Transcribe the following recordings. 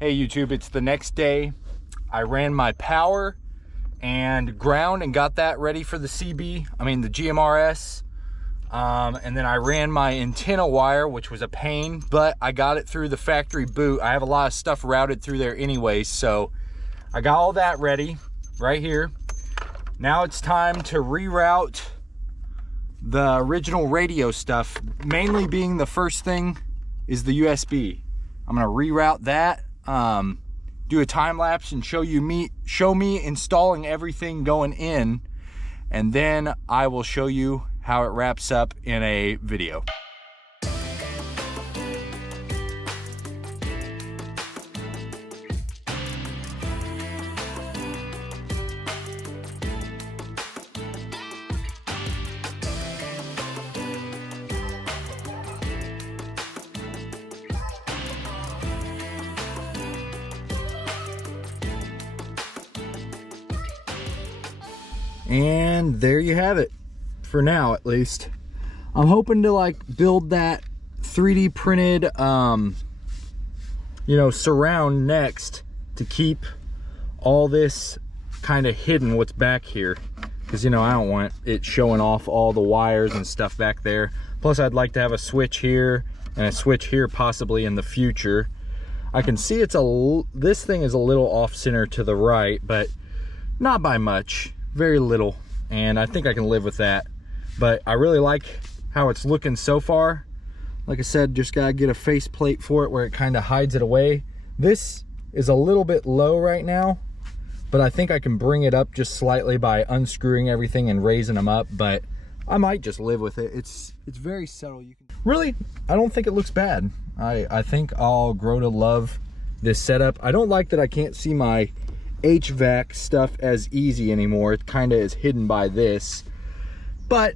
Hey YouTube, it's the next day. I ran my power and ground and got that ready for the the GMRS. And then I ran my antenna wire, which was a pain, but I got it through the factory boot. I have a lot of stuff routed through there anyways, so I got all that ready right here. Now it's time to reroute the original radio stuff, mainly being the first thing is the USB. I'm gonna reroute that, do a time lapse and show me installing everything going in, and then I will show you how it wraps up in a video. And there you have it, for now at least. I'm hoping to like build that 3D printed surround next to keep all this kind of hidden, what's back here, because I don't want it showing off all the wires and stuff back there. Plus I'd like to have a switch here and a switch here possibly in the future. I can see this thing is a little off center to the right, but not by much, very little, and I think I can live with that. But I really like how it's looking so far. Like I said, just gotta get a face plate for it where it kind of hides it away. This is a little bit low right now, but I think I can bring it up just slightly by unscrewing everything and raising them up, but I might just live with it. It's very subtle. Really, I don't think it looks bad. I think I'll grow to love this setup. I don't like that I can't see my HVAC stuff as easy anymore. It kind of is hidden by this, but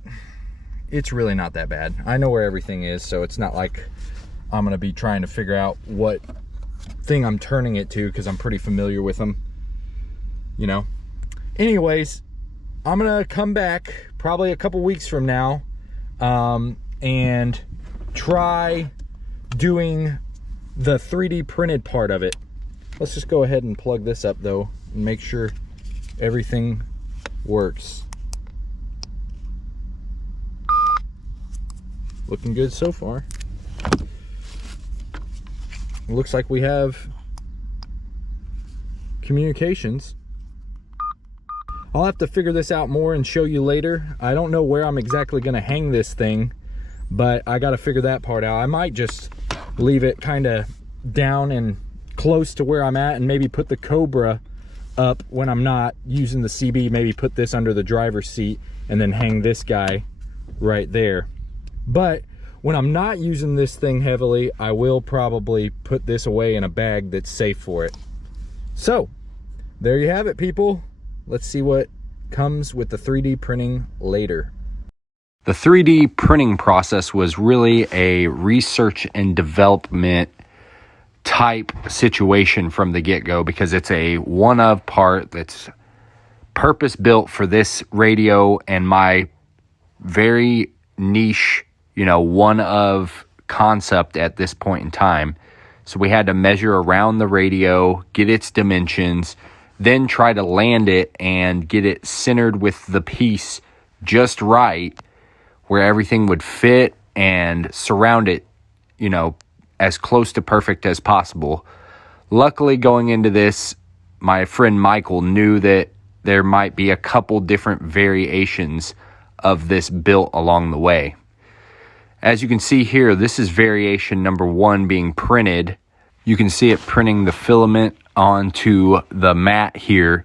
it's really not that bad. I know where everything is, so it's not like I'm gonna be trying to figure out what thing I'm turning it to, because I'm pretty familiar with them, Anyways, I'm gonna come back probably a couple weeks from now and try doing the 3D printed part of it. Let's just go ahead and plug this up though and make sure everything works. Looking good so far. Looks like we have communications. I'll have to figure this out more and show you later. I don't know where I'm exactly gonna hang this thing, but I gotta figure that part out. I might just leave it kind of down and close to where I'm at and maybe put the Cobra up when I'm not using the CB, maybe put this under the driver's seat and then hang this guy right there. But when I'm not using this thing heavily, I will probably put this away in a bag that's safe for it. So there you have it, people. Let's see what comes with the 3D printing later. The 3D printing process was really a research and development type situation from the get-go, because it's a one-of part that's purpose built for this radio and my very niche, one-of concept at this point in time. So we had to measure around the radio, get its dimensions, then try to land it and get it centered with the piece just right, where everything would fit, and surround it, as close to perfect as possible. Luckily, going into this, my friend Michael knew that there might be a couple different variations of this built along the way. As you can see here, this is variation number 1 being printed. You can see it printing the filament onto the mat here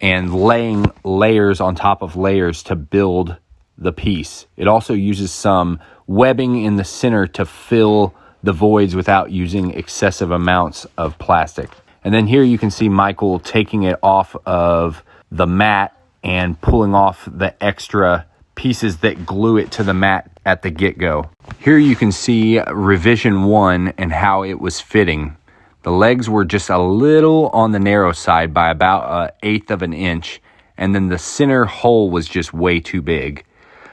and laying layers on top of layers to build the piece. It also uses some webbing in the center to fill the voids without using excessive amounts of plastic. And then here you can see Michael taking it off of the mat and pulling off the extra pieces that glue it to the mat at the get-go. Here you can see revision 1 and how it was fitting. The legs were just a little on the narrow side by about 1/8 of an inch, and then the center hole was just way too big.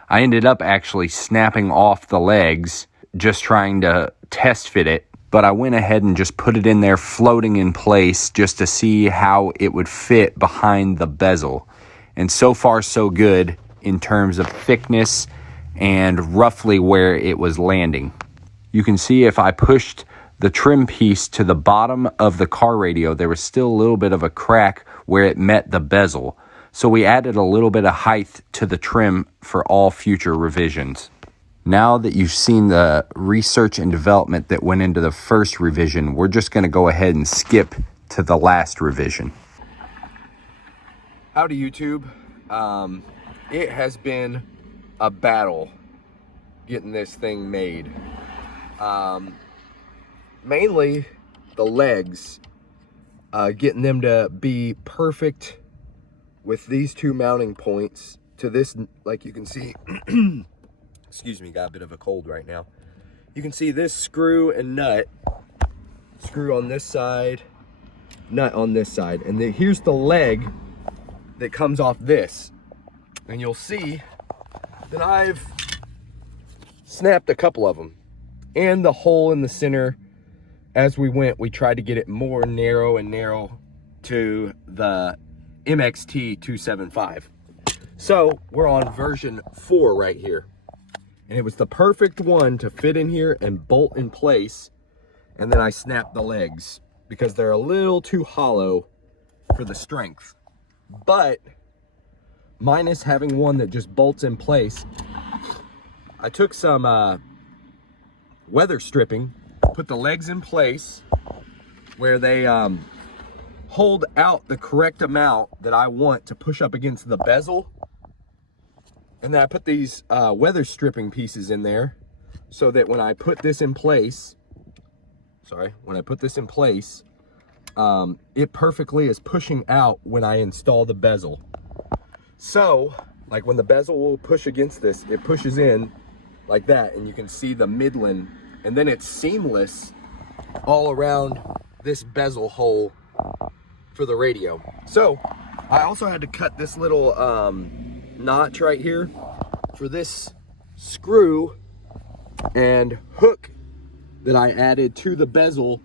I ended up actually snapping off the legs, just trying to test fit it but I went ahead and just put it in there floating in place just to see how it would fit behind the bezel. And so far so good in terms of thickness and roughly where it was landing. You can see if I pushed the trim piece to the bottom of the car radio, there was still a little bit of a crack where it met the bezel. So we added a little bit of height to the trim for all future revisions. Now that you've seen the research and development that went into the first revision, we're just going to go ahead and skip to the last revision. Howdy YouTube. It has been a battle getting this thing made. Mainly the legs, getting them to be perfect with these two mounting points to this, like you can see. Excuse me, got a bit of a cold right now. You can see this screw and nut, screw on this side, nut on this side, and then here's the leg that comes off this. And you'll see that I've snapped a couple of them, and the hole in the center. As we went, we tried to get it more narrow and narrow to the MXT275. So we're on version 4 right here. And it was the perfect one to fit in here and bolt in place. And then I snapped the legs because they're a little too hollow for the strength. But minus having one that just bolts in place, I took some weather stripping, put the legs in place where they hold out the correct amount that I want to push up against the bezel. And then I put these weather stripping pieces in there so that when I put this in place, it perfectly is pushing out when I install the bezel. So, like when the bezel will push against this, it pushes in like that, and you can see the Midland, and then it's seamless all around this bezel hole for the radio. So, I also had to cut this little notch right here for this screw and hook that I added to the bezel,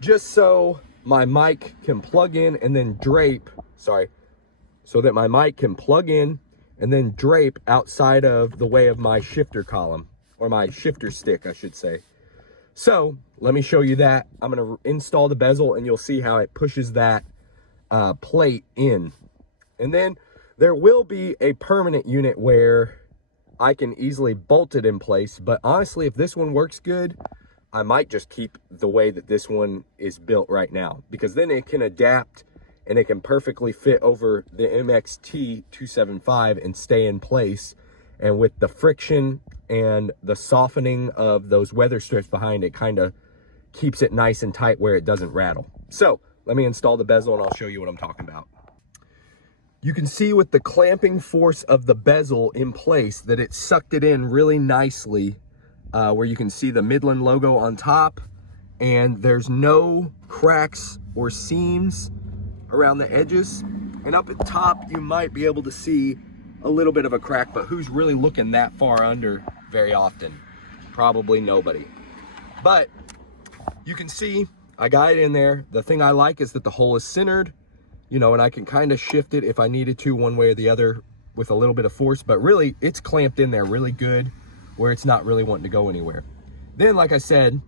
just so my mic can plug in and then drape, so that my mic can plug in and then drape outside of the way of my shifter column, or my shifter stick, I should say. So let me show you that. I'm going to install the bezel and you'll see how it pushes that plate in. And then there will be a permanent unit where I can easily bolt it in place, but honestly, if this one works good, I might just keep the way that this one is built right now, because then it can adapt and it can perfectly fit over the MXT275 and stay in place. And with the friction and the softening of those weather strips behind it, kind of keeps it nice and tight where it doesn't rattle. So let me install the bezel and I'll show you what I'm talking about. You can see with the clamping force of the bezel in place that it sucked it in really nicely, where you can see the Midland logo on top, and there's no cracks or seams around the edges. And up at top, you might be able to see a little bit of a crack, but who's really looking that far under very often? Probably nobody. But you can see I got it in there. The thing I like is that the hole is centered, you know, and I can kind of shift it if I needed to one way or the other with a little bit of force, but really it's clamped in there really good where it's not really wanting to go anywhere. Then, like I said,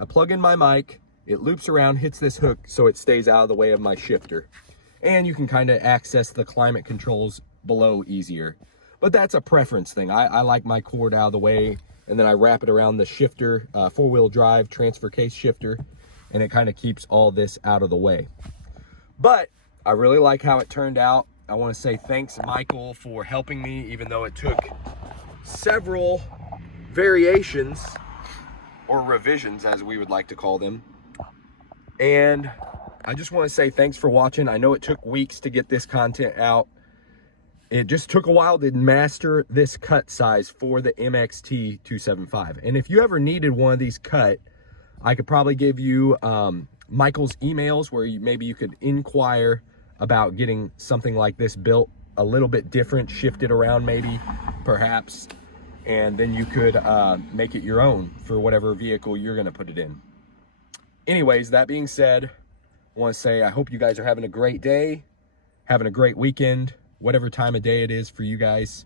I plug in my mic, it loops around, hits this hook so it stays out of the way of my shifter. And you can kind of access the climate controls below easier. But that's a preference thing. I like my cord out of the way, and then I wrap it around the shifter, four-wheel drive transfer case shifter, and it kind of keeps all this out of the way. But I really like how it turned out. I want to say thanks, Michael, for helping me, even though it took several variations, or revisions as we would like to call them. And I just want to say thanks for watching. I know it took weeks to get this content out. It just took a while to master this cut size for the MXT275. And if you ever needed one of these cut, I could probably give you Michael's emails where maybe you could inquire about getting something like this built a little bit different, shifted around maybe, perhaps, and then you could make it your own for whatever vehicle you're going to put it in. anyways, that being said, I want to say I hope you guys are having a great day, having a great weekend, whatever time of day it is for you guys.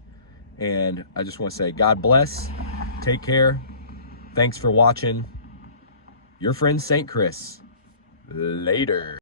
And I just want to say God bless, take care, thanks for watching. Your friend St. Chris. Later.